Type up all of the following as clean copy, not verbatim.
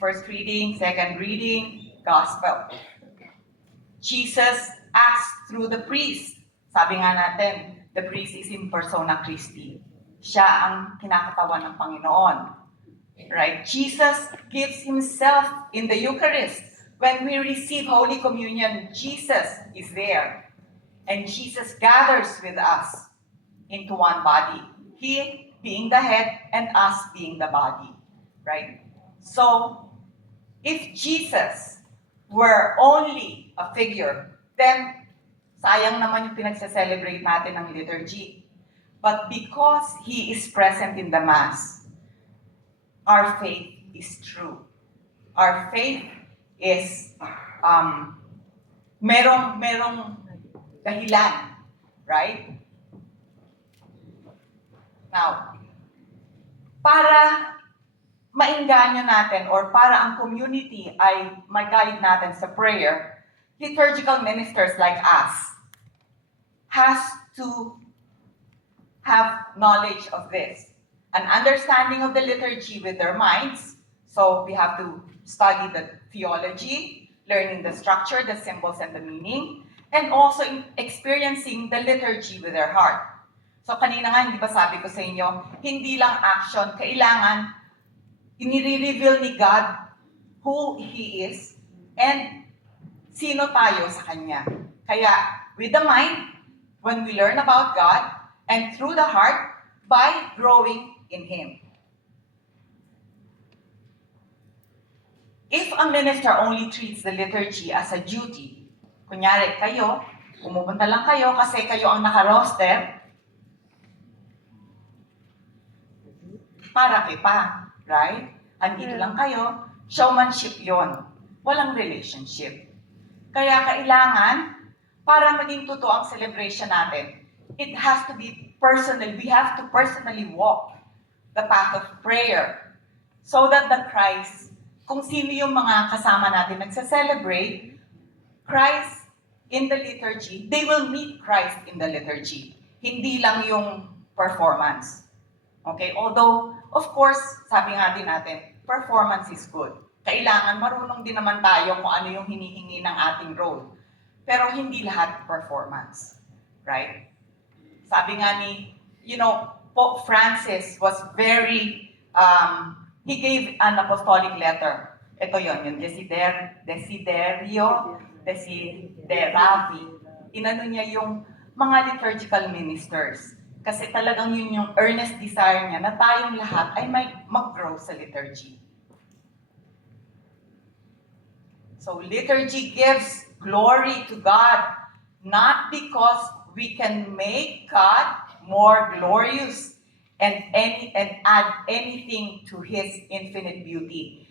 First reading, second reading, gospel. Jesus acts through the priest. Sabi nga natin, the priest is in persona Christi. Siya ang kinakatawan ng Panginoon. Right? Jesus gives himself in the Eucharist. When we receive Holy Communion, Jesus is there. And Jesus gathers with us into one body. He being the head and us being the body. Right? So, if Jesus were only a figure, then sayang naman yung pinagse-celebrate natin ng liturgy. But because He is present in the Mass, our faith is true. Our faith is merong dahilan, right? Now, para mainganyo natin or para ang community ay mag-guide natin sa prayer, liturgical ministers like us has to have knowledge of this, an understanding of the liturgy with their minds. So we have to study the theology, learning the structure, the symbols, and the meaning, and also experiencing the liturgy with their heart. So kanina nga, hindi ba sabi ko sa inyo, hindi lang action, kailangan inire-reveal ni God who He is and sino tayo sa Kanya. Kaya, with the mind, when we learn about God, and through the heart, by growing in Him. If a minister only treats the liturgy as a duty, kunyari kayo, pumupunta lang kayo kasi kayo ang naka-roster, para pa, right? Andito lang kayo, showmanship yon, walang relationship. Kaya kailangan, para maging totoo ang celebration natin, it has to be personal. We have to personally walk the path of prayer so that the Christ, kung sino yung mga kasama natin nagsa-celebrate, Christ in the liturgy, they will meet Christ in the liturgy. Hindi lang yung performance. Okay? Although, of course, sabi nga din natin, performance is good. Kailangan marunong din naman tayo kung ano yung hinihingi ng ating role. Pero hindi lahat performance. Right? Sabi nga ni, Pope Francis was very, he gave an apostolic letter. Ito yon, yung Desideravi. Inano niya yung mga liturgical ministers. Kasi talagang yun yung earnest desire niya na tayong lahat ay may mag-grow sa liturgy. So liturgy gives glory to God, not because we can make God more glorious and add anything to His infinite beauty.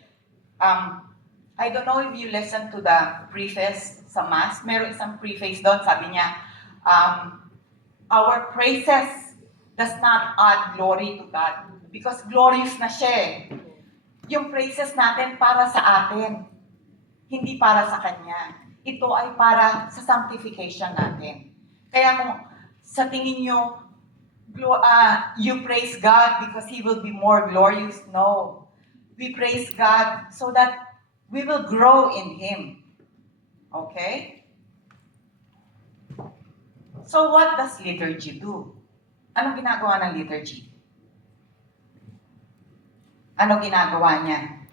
I don't know if you listen to the preface sa Mass. Meron isang preface doon, sabi niya, our praises does not add glory to God because glorious na siya eh. Yung praises natin para sa atin, hindi para sa Kanya. Ito ay para sa sanctification natin. Kaya kung sa tingin nyo, you praise God because He will be more glorious, no. We praise God so that we will grow in Him. Okay? So what does liturgy do? Anong ginagawa ng liturgy? Anong ginagawa niya?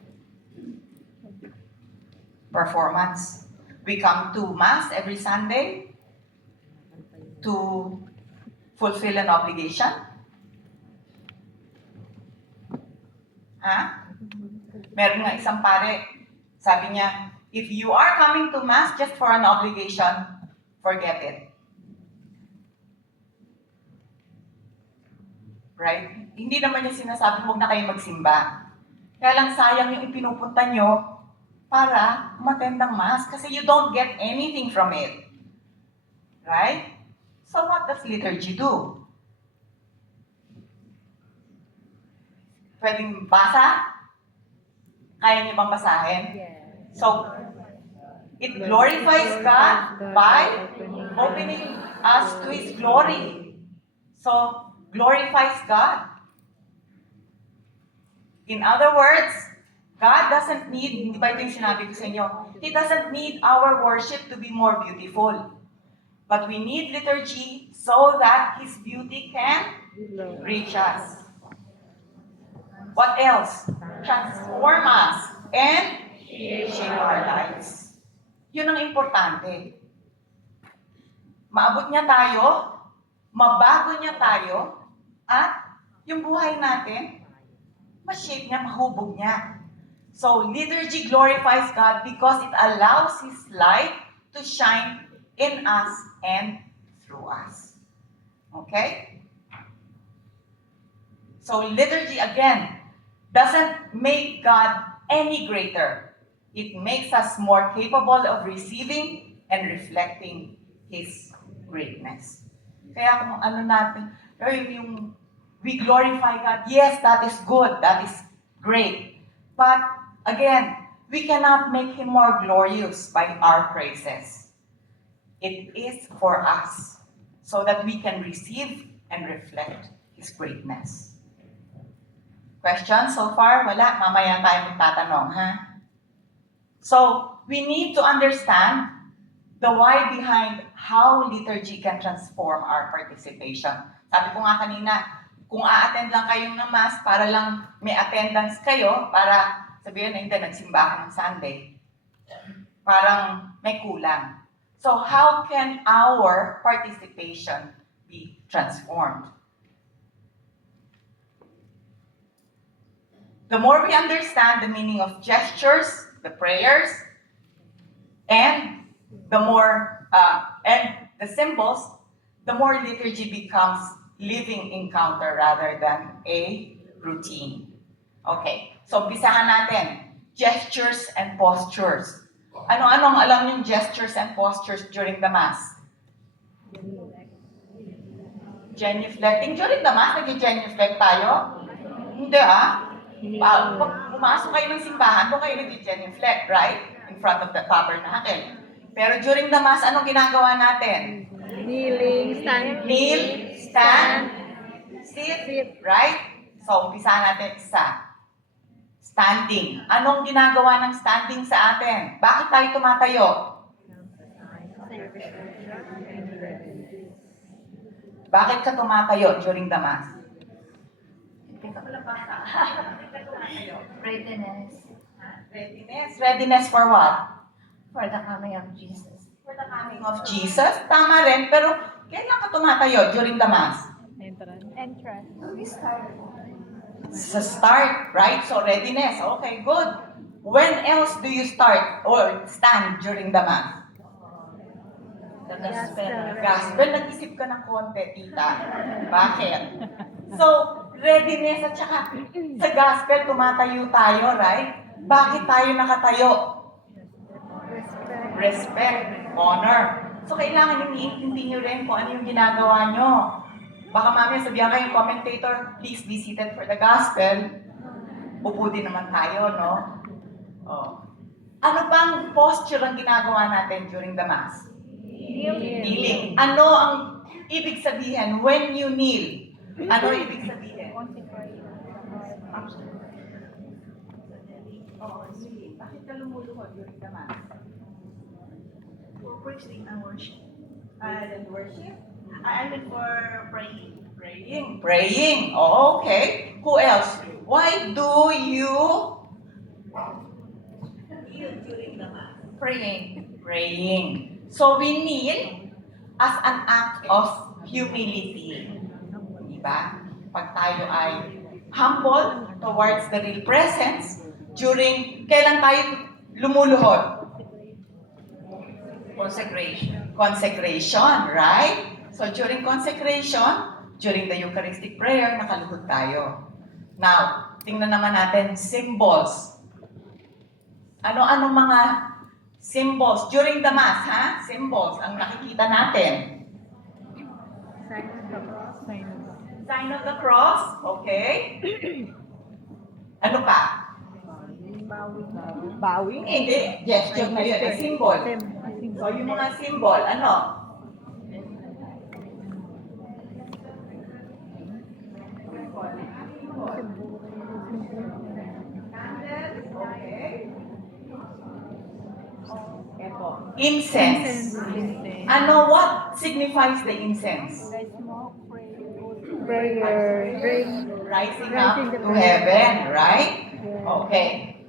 Performance. We come to Mass every Sunday to fulfill an obligation. Meron nga isang pare, sabi niya, if you are coming to Mass just for an obligation, forget it. Right? Hindi naman niya sinasabi, huwag na kayo magsimba. Kaya lang sayang yung ipinupunta nyo para umattend ng Mass kasi you don't get anything from it. Right? So what does liturgy do? Pwedeng basa? Kaya niyo bang basahin? So, it glorifies God by opening us to His glory. So, glorifies God. In other words, God doesn't need, hindi ba ito yung sinabi ko sa inyo? He doesn't need our worship to be more beautiful. But we need liturgy so that His beauty can reach us. What else? Transform us and shape our lives. Yun ang importante. Maabot niya tayo, mabago niya tayo, at yung buhay natin, ma-shape niya, mahubog niya. So, liturgy glorifies God because it allows His light to shine in us and through us. Okay? So, liturgy, again, doesn't make God any greater. It makes us more capable of receiving and reflecting His greatness. Kaya kung ano natin, yung we glorify God, yes, that is good, that is great. But again, we cannot make Him more glorious by our praises. It is for us, so that we can receive and reflect His greatness. Questions so far? Wala. Mamaya tayo magtatanong, ha? So, we need to understand the why behind how liturgy can transform our participation. Sabi ko nga kanina, kung a-attend lang kayong ng Mass para lang may attendance kayo, para sabihin na hindi, nagsimba ako ng Sunday, parang may kulang. So, how can our participation be transformed? The more we understand the meaning of gestures, the prayers, and the more and the symbols, the more liturgy becomes living encounter rather than a routine. Okay, so umpisahan natin. Gestures and postures. Ano-anong alam yung gestures and postures during the Mass? Genuflecting. During the Mass, nag-genuflect tayo? Hindi Pag pumasok kayo ng simbahan, doon kayo nag-genuflect, right? In front of the tabernacle. Pero during the Mass, anong ginagawa natin? Kneeling, stand, Kneel, stand, sit, right? So, umpisahan natin isa. Standing. Anong ginagawa ng standing sa atin? Bakit tayo tumatayo? Bakit ka tumatayo during the Mass? Readiness Readiness. Readiness for what? for the coming of Jesus. For the coming of Jesus. Tama rin, pero kailan ka tumatayo during the Mass? entrance. We start Sa start, right? So readiness. Okay, good. When else do you start or stand during the Mass? the gospel. Gospel, nag-isip ka ng konti, tita. Bakit? So, readiness at saka sa gospel, tumatayo tayo, right? Bakit tayo nakatayo? Respect, honor. So, kailangan iniintindi nyo rin kung ano yung ginagawa nyo. Baka mamaya sabihan kayong commentator, please be seated for the gospel. Bubudi naman tayo, no? Oh. Ano bang posture ang ginagawa natin during the Mass? Kneeling. Ano ang ibig sabihin when you kneel? Ano ibig sabihin? Bakit ka lumuluhod during the Mass? For preaching and worship. And worship? I mean for praying. Praying. Oh, okay. Who else? Why do you Kneel during the Mass. praying? So we kneel as an act of humility. Diba? Pag tayo ay humble towards the real presence, kailan tayo lumuluhod? Consecration, right? So during consecration, during the Eucharistic prayer, nakaluhod tayo. Now, tingnan naman natin symbols. Ano-ano mga symbols during the Mass, ha? Symbols ang nakikita natin. Sign of the cross, okay? Ano pa? Bowing. Hindi, gesture na yun, symbol. So yung mga symbol, ano? Candles, Incense. Ano, what signifies the incense? Prayer. Rising up to heaven, right? Okay.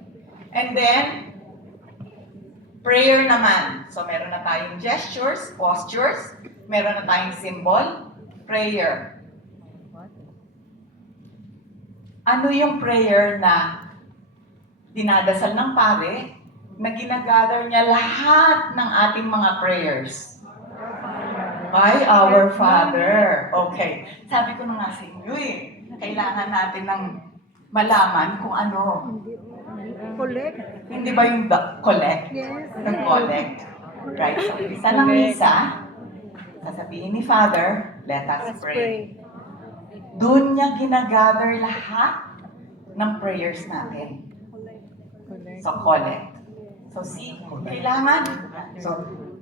And then, prayer naman. So, meron na tayong gestures, postures, meron na tayong symbol, prayer. Ano yung prayer na dinadasal ng pare na ginagather niya lahat ng ating mga prayers? By our Father. Okay. Sabi ko na nga sa inyo kailangan natin ng malaman kung ano. Collect. Hindi ba yung collect? Yes. Yung collect. Right. So, isa ng misa, sasabihin ni Father, let us Let's pray. pray. Doon niya ginagather lahat ng prayers natin. So, collect. So, see, kailangan.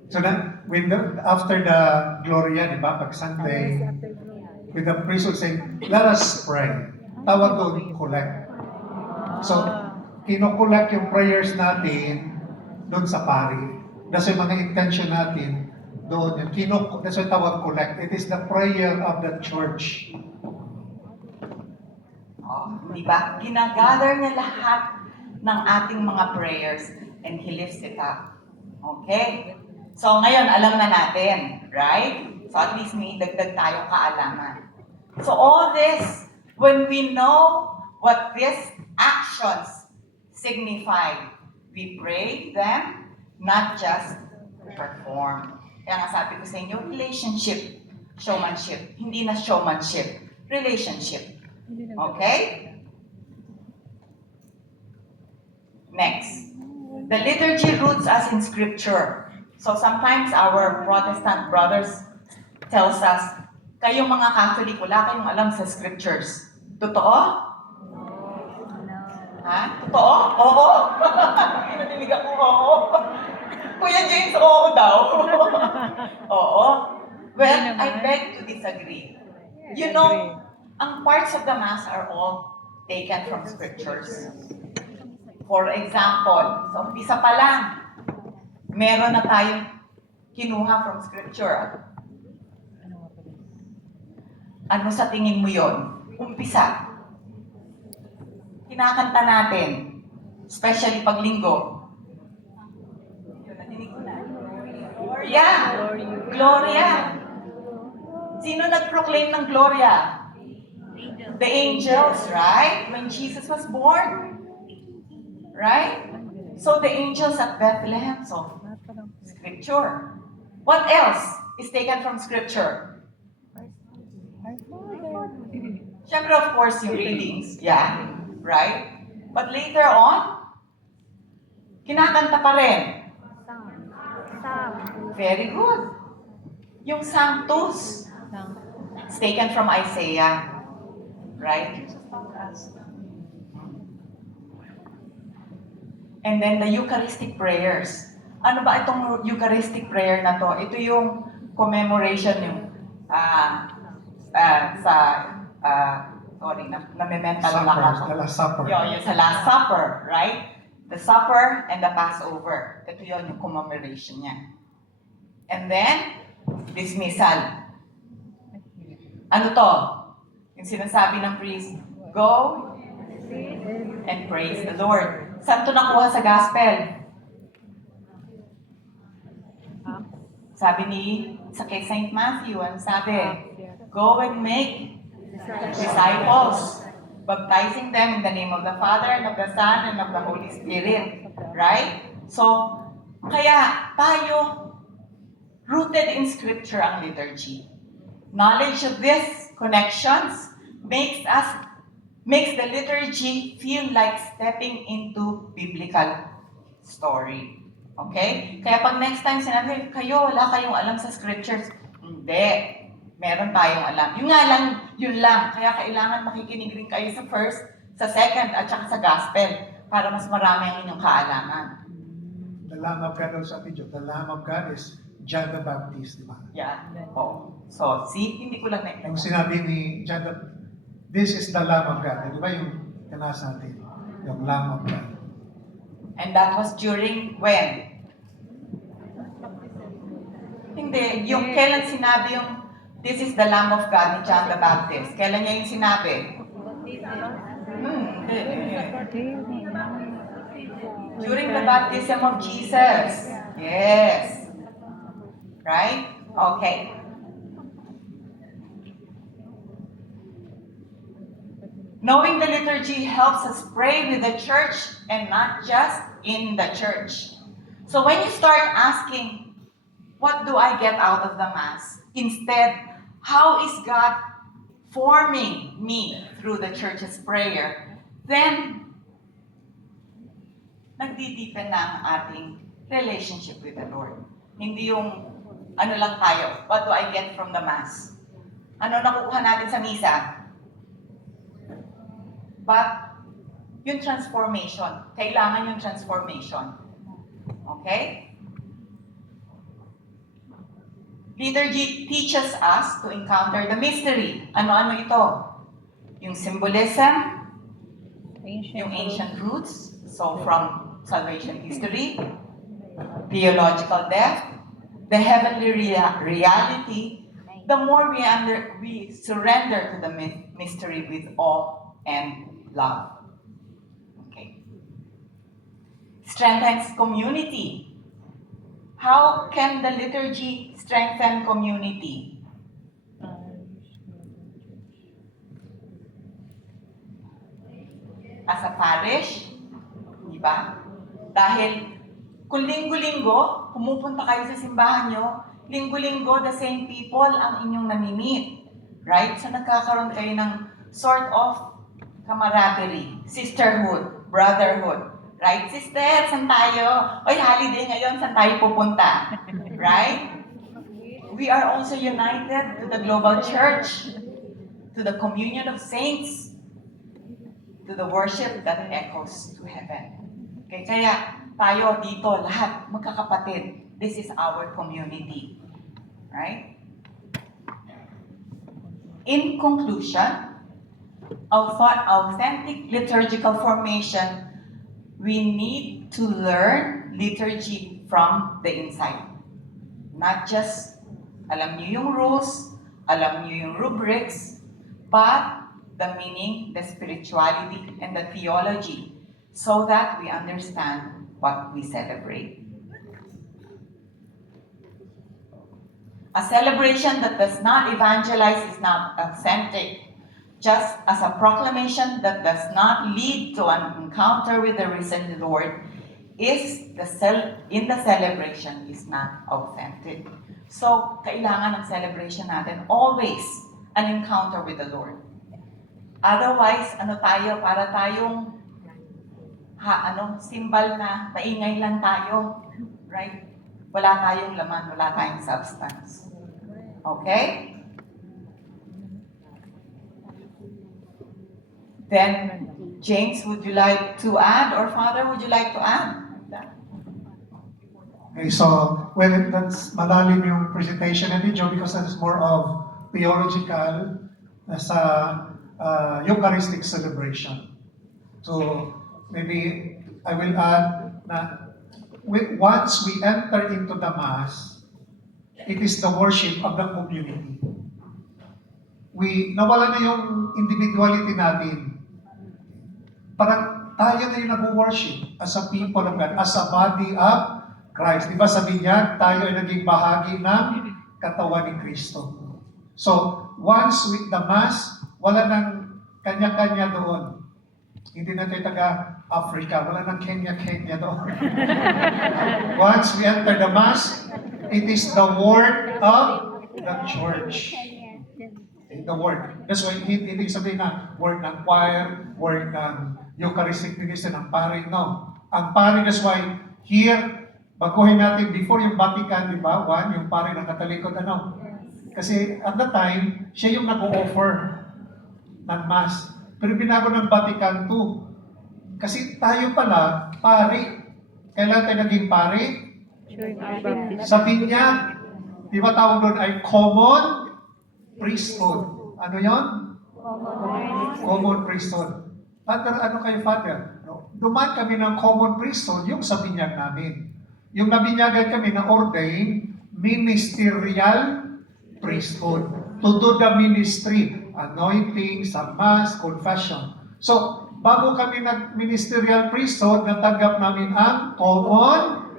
So then, after the Gloria, di ba, pag Sunday, with the priest will say, let us pray. Tawag doon, collect. So, kino-collect yung prayers natin doon sa pari. That's yung mga intention natin doon. That's yung tawag collect. It is the prayer of the church. Di ba? Ginagather niya lahat ng ating mga prayers and He lifts it up. Okay? So, ngayon, alam na natin, right? So, at least may dagdag tayong kaalaman. So, all this, when we know what these actions signify, we pray them, not just perform. Kaya nga sabi ko sa inyo, relationship, showmanship. Hindi na showmanship, relationship. Okay? Next. The liturgy roots us in Scripture. So sometimes our Protestant brothers tells us, kayong mga Catholic, wala kayong alam sa Scriptures. Totoo? Ha? Totoo? Oo? Pinatinig ako, oo. Kuya James, oo daw. Oo. Well, I beg to disagree. You know, ang parts of the Mass are all taken from Scriptures. For example, so umpisa pa lang, meron na tayong kinuha from Scripture. Ano sa tingin mo yon? Umpisa. Kinakanta natin, especially pag linggo. Gloria! Gloria! Sino nag-proclaim ng Gloria? The angels, right? When Jesus was born. Right? So the angels at Bethlehem, so Scripture. What else is taken from Scripture? Siyempre, of course, yung readings. Yeah. Right? But later on, kinakanta pa rin. Very good. Yung Sanctus, it's taken from Isaiah. Right? And then the Eucharistic prayers. Ano ba itong Eucharistic prayer na to? Ito yung commemoration yung na-mental lang ako. The Last Supper. Yung sa Last Supper, right? The Supper and the Passover. Ito yun yung commemoration niya. And then, dismissal. Ano to? Yung sinasabi ng priest, go and praise the Lord. Saan ito nakuha sa gospel? Sabi ni kay St. Matthew, ano sabi? Go and make disciples, baptizing them in the name of the Father, and of the Son, and of the Holy Spirit. Right? So, kaya tayo, rooted in Scripture ang liturgy. Knowledge of these connections makes the liturgy feel like stepping into biblical story. Okay? Kaya pag next time sinabi, kayo, wala kayong alam sa Scriptures. Hindi. Meron tayong alam. Yun lang. Kaya kailangan makikinig rin kayo sa first, sa second, at saka sa gospel para mas marami ang inyong kaalaman. The Lamb of God also, the Lamb of God is John the Baptist, di ba? Yeah. Oh. So, see, hindi ko lang Yung sinabi ni John this is the Lamb of God. Di ba yung kanasa natin? Yung Lamb of God. And that was during when? Hindi. Yung kailan sinabi yung this is the Lamb of God ni John the Baptist? Kailan niya yung sinabi? Hindi. During the baptism of Jesus. Yes. Right? Okay. Knowing the liturgy helps us pray with the church and not just in the church. So when you start asking, what do I get out of the Mass? Instead, how is God forming me through the church's prayer? Then, nagdideepen na ang ating relationship with the Lord. Hindi yung ano lang tayo, what do I get from the Mass? Ano nakukuha natin sa misa? But, yung transformation, kailangan yung transformation. Okay? Liturgy teaches us to encounter the mystery. Ano-ano ito? Yung symbolism, yung ancient roots, so from salvation history, theological depth, the heavenly reality, the more we surrender to the mystery with awe and love. Okay. Strengthens community. How can the liturgy strengthen community? As a parish, di ba? Dahil kung linggo-linggo, pumupunta kayo sa simbahan nyo, linggo-linggo, the same people ang inyong namimit. Right? So nagkakaroon kayo ng sort of camaraderie, sisterhood, brotherhood. Right, sister? Saan tayo? Oy, holiday ngayon, saan tayo pupunta? Right? We are also united to the global church, to the communion of saints, to the worship that echoes to heaven. Okay, kaya tayo dito, lahat magkakapatid. This is our community. Right? In conclusion, authentic liturgical formation, we need to learn liturgy from the inside. Not just alam niyo yung rules, alam niyo yung rubrics, but the meaning, the spirituality, and the theology, so that we understand what we celebrate. A celebration that does not evangelize is not authentic. Just as a proclamation that does not lead to an encounter with the risen Lord in the celebration is not authentic. So, kailangan ng celebration natin always an encounter with the Lord. Otherwise, para tayong symbol na maingay lang tayo, right? Wala tayong laman, wala tayong substance. Okay? Then, James, would you like to add? Or Father, would you like to add? Okay, so, that's malalim yung presentation natin, Joe, because that is more of theological sa Eucharistic celebration. So, maybe I will add na once we enter into the Mass, it is the worship of the community. Nawala na yung individuality natin. Parang tayo na yung nag-worship as a people of God, as a body of Christ. Di ba sabi niya, tayo ay naging bahagi ng katawan ni Kristo. So, once with the Mass, wala nang kanya-kanya doon. Hindi na tayo taga-Africa, wala nang Kenya-Kenya doon. Once we enter the Mass, it is the word of the church. The word. That's why hindi sabihin na word ng choir, word ng Eucharistic ministry ng paring, no. Ang paring, that's why here, baguhin natin before yung Vatican, di ba? Yung paring ng Katoliko, Kasi at the time, siya yung nag-o-offer ng Mass. Pero binago ng Vatican II. Kasi tayo pala, pari. Kailan tayo naging pari? Sabi niya, di ba tawag doon ay common priesthood. Ano yon? Common priesthood. Father, ano kayo, Father? Duman kami ng common priesthood, yung sa binyag namin. Yung nabinyagan kami na ordain ministerial priesthood. To do the ministry, anointing, sa mass, confession. So, bago kami nag-ministerial priesthood, natanggap namin ang common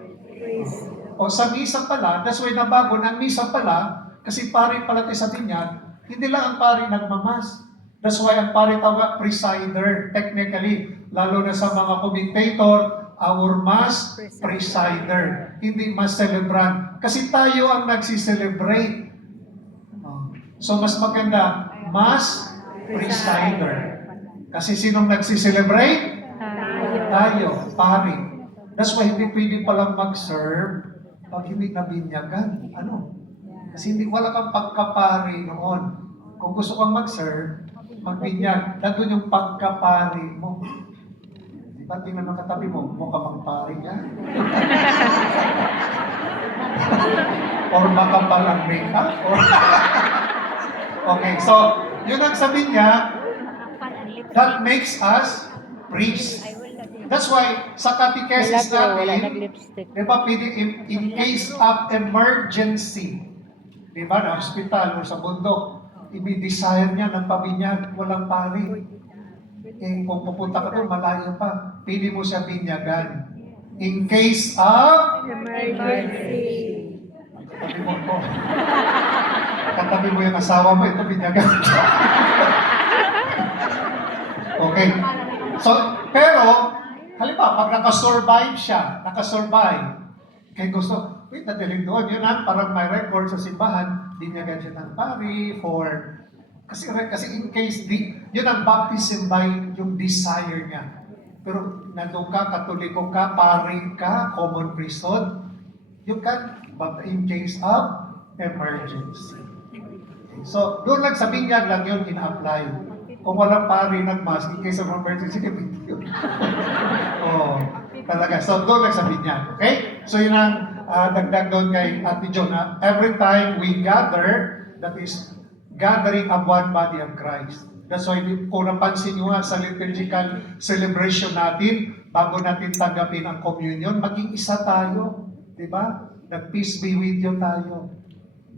o sa misa pala, that's why nabago ng misa pala, kasi pare pala tayo sa binyag, hindi lang ang pare nagmamas. That's why ang pare tawag presider, technically, lalo na sa mga commentator, our mass presider, hindi mass celebrant. Kasi tayo ang nagsiselebrate. So mas maganda, mass presider. Kasi sinong nagsiselebrate? Tayo, pare. That's why hindi pwede palang mag-serve pag hindi nabinyagan. Ano? Kasi hindi wala kang pagkapari noon. Kung gusto kang mag-serve, magbinyag, nandun yung pagkapari mo. Di ba, tingnan ng katabi mo, mukha bang pari niya? Or makapal ang makeup? Okay, so, yun ang sabi niya, that makes us priests. That's why, sa catechesis natin, di ba, pwede in case of emergency, di ba, na hospital o sa bundok, i-desire niya ng pabinyag, walang pari. Eh, kung pupunta ka doon, malayo pa, pwede mo siya binyagan. In case of Emergency. katabi mo ko. Katabi mo yung asawa mo, ito binyagan. Okay. So, pero, halimbawa, pag nakasurvive siya, kaya gusto, wait, nadiling doon, yun ang parang may record sa simbahan, binyagan siya ng pari for, kasi in case, yun ang baptism by yung desire niya. Pero nandun ka, katoliko ka, pari ka, common priesthood, you can, but in case of emergency. So, doon lang sa binyag lang yun ina-apply. Kung walang pari nag-mass, in case of emergency, yun. Oh, talaga. So, doon lang sa binyag. Okay? So, yun ang dagdag doon kay Ate Jo na every time we gather, that is gathering of one body of Christ. That's why, kung napansin nyo nga sa liturgical celebration natin, bago natin tanggapin ang communion, maging isa tayo. Diba? Nag-peace be with you tayo.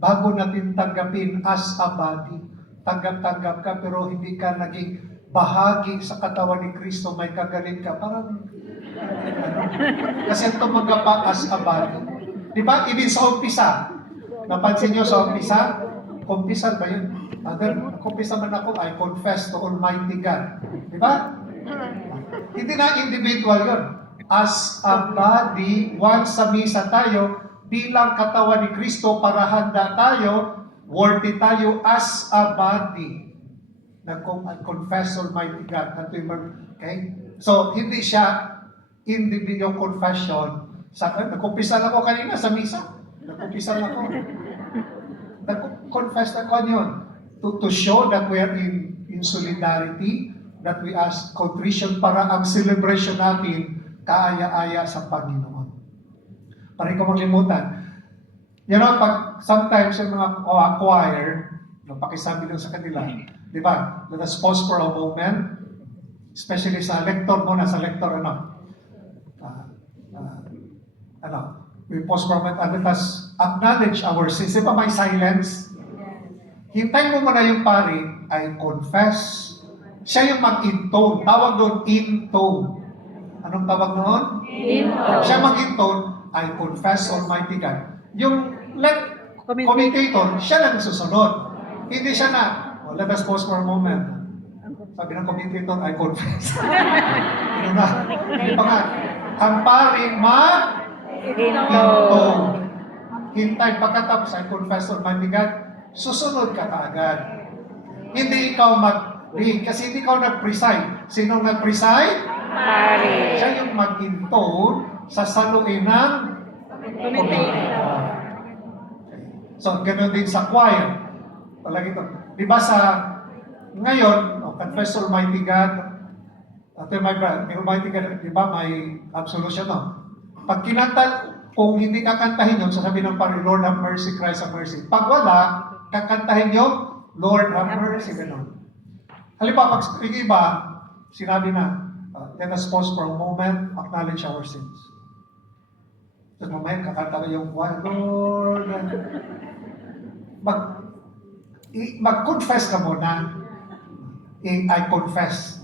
Bago natin tanggapin as a body, tanggap-tanggap ka pero hindi ka naging bahagi sa katawan ni Kristo, may kagalit ka, parang kasi ito magapa as a body. Diba? Even sa umpisa, napansin nyo sa umpisa, kumpisal ba yun? Kumpisa man ako, I confess to Almighty God. Diba? Hindi na individual yun. As a body, once sa misa tayo, bilang katawan ni Kristo para handa tayo, worthy tayo as a body. Nag-confess Almighty God. Okay? So, hindi siya individual confession. Nagkumpisal ako kanina sa misa. Nagkumpisal ako. Nag-confess ako yun. To show that we are in solidarity, that we ask contrition para ang celebration natin kaaya-aya sa Panginoon. Para ikaw maglimutan. You know, pag sometimes yung mga choir, pakisabi lang sa kanila, di ba? Let us pause for a moment, especially sa lector muna, sa lector, we pause for a moment and let us acknowledge our sins. Di ba may silence? Hintay mo muna yung pari, I confess. Siya yung mag-intone. Tawag doon, intone. Anong tawag noon? Intone. Siya mag-intone, I confess Almighty God. Yung commentator, siya lang susunod. Hindi siya na, let us pause for a moment. Sabi ng commentator, I confess. Ano na? Hindi pa nga. Ang pari intone. Hintay pagkatapos, I confess Almighty God. Susunod ka kaagad. Hindi ikaw mag-lead kasi hindi ikaw nag-preside. Sinong nag-preside? Pare. Siya yung mag-intone sa saluin ng commentator. So, ganoon din sa choir. Palagi ito. Di ba sa ngayon, confess Almighty God, after my brother, Almighty God, di ba may absolution, no? Pag kinanta, kung hindi kakantahin yun, sasabihin ng pare, Lord have mercy, Christ have mercy. Pag wala, kakantahin yung Lord have mercy, gano'n. Halimbawa, pag yung iba, sinabi na, let us pause for a moment, acknowledge our sins. Tapos mamaya kakanta ko yung one, Lord. Mag-confess ka muna. I confess.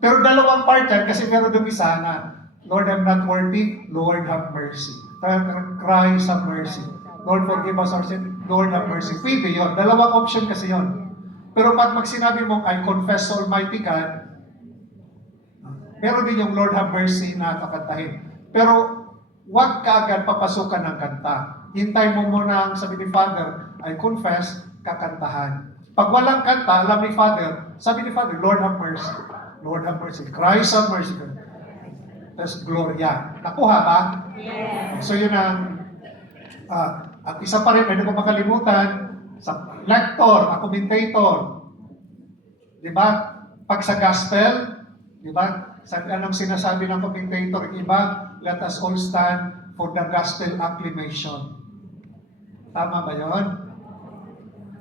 Pero dalawang part yan, kasi meron doon isa na, Lord, I'm not worthy. Lord, have mercy. Christ, have mercy. Lord, forgive us our sin. Lord, have mercy. Pwede yun. Dalawang option kasi yun. Pero pag magsinabi mo, I confess Almighty God, meron din yung Lord, have mercy na kakantahin. Pero, huwag ka agad papasukan ng kanta. Hintay mo muna ang sabi ni Father, I confess, kakantahan. Pag walang kanta, alam ni Father, sabi ni Father, Lord have mercy. Lord have mercy. Christ have mercy. Tapos Gloria. Nakuha ba? Yes. So yun ang, at isa pa rin, hindi ko makalimutan, sa lector, a commentator. Di ba? Pag sa gospel, di ba? Anong sinasabi ng commentator? Iba, let us all stand for the gospel acclamation. Tama ba yun?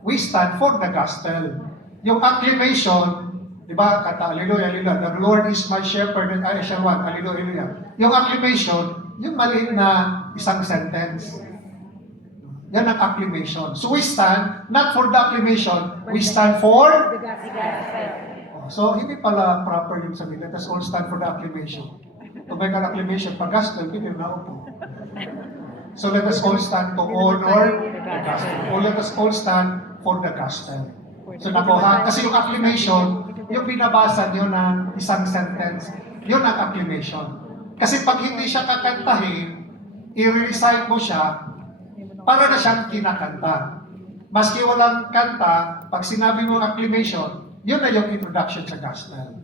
We stand for the gospel. Yung acclamation, di ba, kata, hallelujah, hallelujah, the Lord is my shepherd and I shall want, hallelujah, hallelujah. Yung acclamation, yung maliit na isang sentence. Yan ang acclamation. So we stand, not for the acclamation, we stand for The gospel. So, hindi pala proper yung sabi, let us all stand for the acclamation. Kung may acclamation, pag gospel, hindi na upo. So, let us all stand to honor the gospel. Or let us all stand for the gospel. So, nakuha. Kasi yung acclamation, yung binabasa nyo ng isang sentence, yun ang acclamation. Kasi pag hindi siya kakantahin, i-recite mo siya, para na siyang kinakanta. Maski walang kanta, pag sinabi mo acclamation, yun na yung introduction sa gospel.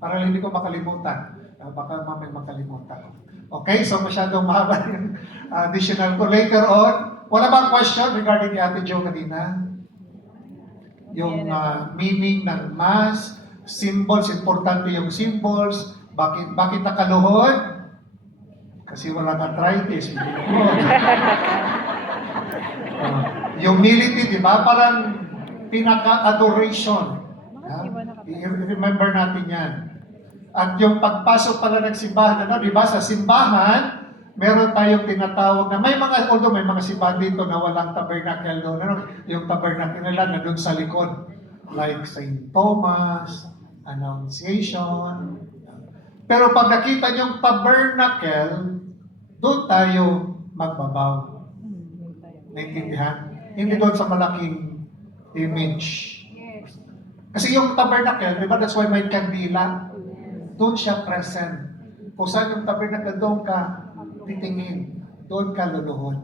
Para hindi ko makalimutan. Baka mamay makalimutan. Okay, so masyadong mahaba yung additional ko. Later on, wala bang question regarding kay Ate Jo kanina? Yung meaning ng mass, symbols, importante yung symbols. Bakit nakaluhod? Kasi walang arthritis. Humility, di ba? Parang pinaka-adoration. I-remember natin yan. At yung pagpasok pala ng simbahan, di ba? Sa simbahan, meron tayong tinatawag na although may mga simbahan dito na walang tabernacle doon. Yung tabernacle nila na doon sa likod. Like St. Thomas, Annunciation. Pero pag nakita niyong tabernacle, doon tayo magbabaw. Naintindihan? Hindi doon sa malaking image. Kasi yung tabernacle, di ba, that's why may kandila. Doon siya present. Kung saan yung tabernacle, doon ka titingin. Doon ka luluhod.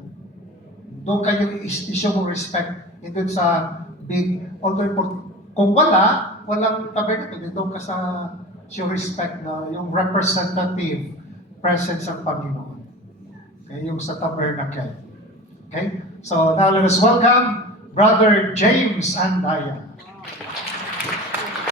Doon ka yung issue mong respect. Hindi doon sa big, kung walang tabernacle, doon ka sa yung respect na yung representative presence ng Panginoon. Okay, yung sa tabernacle. Okay? So now let us welcome Brother James Andaya.